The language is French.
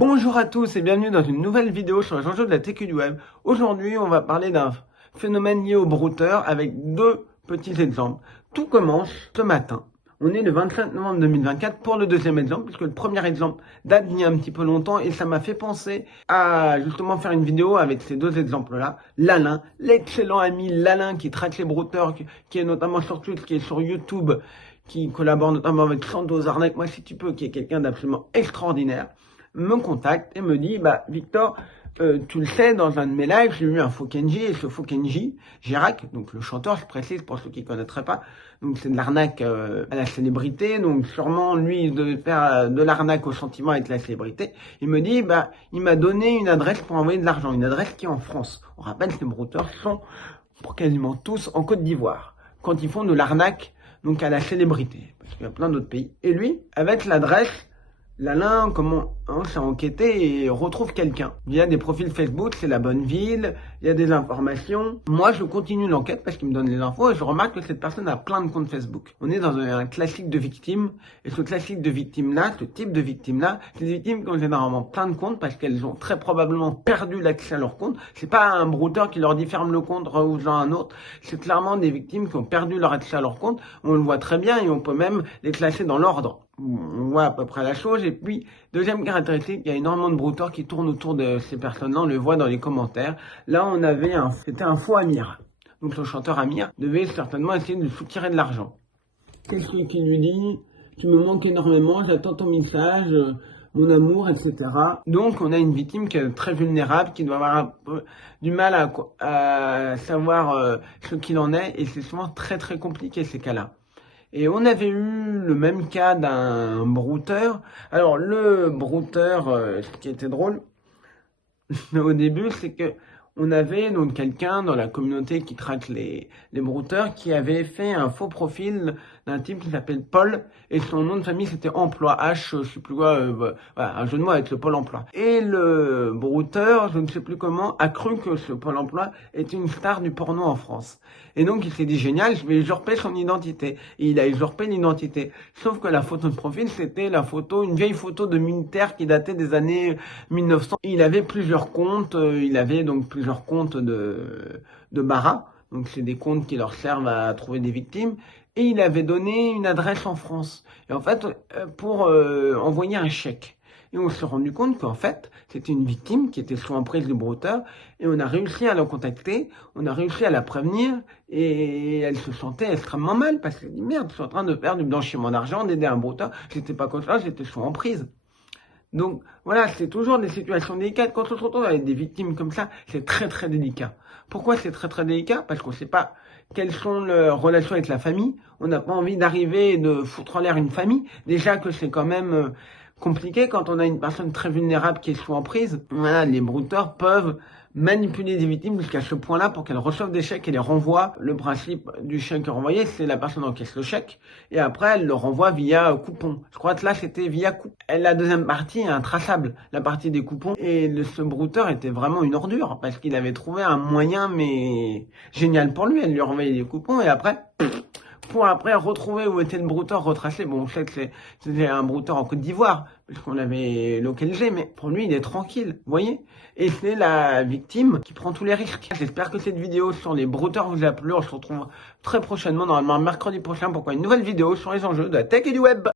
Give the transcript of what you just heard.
Bonjour à tous et bienvenue dans une nouvelle vidéo sur les enjeux de la tech et du web. Aujourd'hui, on va parler d'un phénomène lié aux brouteurs avec deux petits exemples. Tout commence ce matin. On est le 25 novembre 2024 pour le deuxième exemple, puisque le premier exemple date d'il y a un petit peu longtemps et ça m'a fait penser à justement faire une vidéo avec ces deux exemples-là. Lalin, l'excellent ami Lalin qui traque les brouteurs, qui est notamment sur Twitch, qui est sur YouTube, qui collabore notamment avec Sandoz Arnaque, moi si tu peux, qui est quelqu'un d'absolument extraordinaire, me contacte et me dit, Victor, tu le sais, dans un de mes lives, j'ai eu un faux Kenji, et ce faux Kenji, Girac, donc le chanteur, je précise pour ceux qui ne connaîtraient pas, donc c'est de l'arnaque à la célébrité, donc sûrement lui il devait faire de l'arnaque au sentiment avec la célébrité. Il me dit, il m'a donné une adresse pour envoyer de l'argent, une adresse qui est en France. On rappelle que les brouteurs sont pour quasiment tous en Côte d'Ivoire, quand ils font de l'arnaque donc à la célébrité, parce qu'il y a plein d'autres pays. Et lui, avec l'adresse, Lalin, comment s'est enquêté et retrouve quelqu'un. Il y a des profils Facebook, c'est la bonne ville, il y a des informations. Moi, je continue l'enquête parce qu'il me donne les infos et je remarque que cette personne a plein de comptes Facebook. On est dans un classique de victime et ce classique de victime-là, ce type de victime-là, c'est des victimes qui ont généralement plein de comptes parce qu'elles ont très probablement perdu l'accès à leur compte. C'est pas un brouteur qui leur dit ferme le compte, rouvre-en un autre. C'est clairement des victimes qui ont perdu leur accès à leur compte. On le voit très bien et on peut même les classer dans l'ordre. On voit à peu près la chose. Et puis, deuxième caractéristique, il y a énormément de brouteurs qui tournent autour de ces personnes-là. On le voit dans les commentaires. Là, on avait c'était un faux Amir. Donc, le chanteur Amir devait certainement essayer de lui soutirer de l'argent. Qu'est-ce qu'il lui dit? Tu me manques énormément, j'attends ton message, mon amour, etc. Donc, on a une victime qui est très vulnérable, qui doit avoir un peu du mal à savoir ce qu'il en est. Et c'est souvent très, très compliqué, ces cas-là. Et on avait eu le même cas d'un brouteur. Alors le brouteur, ce qui était drôle au début, c'est que on avait donc quelqu'un dans la communauté qui traque les brouteurs qui avait fait un faux profil d'un type qui s'appelle Paul et son nom de famille c'était Emploi, H, je sais plus quoi, voilà, un jeu de mots avec le Pôle Emploi. Et le brouteur, je ne sais plus comment, a cru que ce Pôle Emploi était une star du porno en France. Et donc il s'est dit génial, je vais usurper son identité. Et il a usurpé l'identité. Sauf que la photo de profil, c'était la photo, une vieille photo de militaire qui datait des années 1900. Il avait plusieurs comptes, il avait donc plusieurs comptes de Bara. Donc c'est des comptes qui leur servent à trouver des victimes. Et il avait donné une adresse en France. Et en fait, pour envoyer un chèque. Et on s'est rendu compte qu'en fait, c'était une victime qui était sous emprise du brouteur. Et on a réussi à la contacter, on a réussi à la prévenir. Et elle se sentait extrêmement mal parce qu'elle dit merde, je suis en train de faire du blanchiment d'argent, d'aider un brouteur. C'était pas comme ça, j'étais sous emprise. Donc voilà, c'est toujours des situations délicates. Quand on se retrouve avec des victimes comme ça, c'est très très délicat. Pourquoi c'est très très délicat? Parce qu'on ne sait pas quelles sont leurs relations avec la famille. On n'a pas envie d'arriver et de foutre en l'air une famille. Déjà que c'est quand même compliqué quand on a une personne très vulnérable qui est sous emprise. Voilà, les brouteurs peuvent manipuler des victimes jusqu'à ce point-là pour qu'elles reçoivent des chèques et les renvoient. Le principe du chèque renvoyé, c'est la personne encaisse le chèque et après elle le renvoie via coupon. Je crois que là c'était via coupon. La deuxième partie est intraçable, la partie des coupons. Et ce brouteur était vraiment une ordure parce qu'il avait trouvé un moyen mais génial pour lui. Elle lui renvoyait des coupons et après pour après retrouver où était le brouteur retracé. Bon, on sait que c'était un brouteur en Côte d'Ivoire, puisqu'on l'avait localisé, mais pour lui, il est tranquille, vous voyez? Et c'est la victime qui prend tous les risques. J'espère que cette vidéo sur les brouteurs vous a plu. On se retrouve très prochainement, normalement mercredi prochain, pour une nouvelle vidéo sur les enjeux de la tech et du web.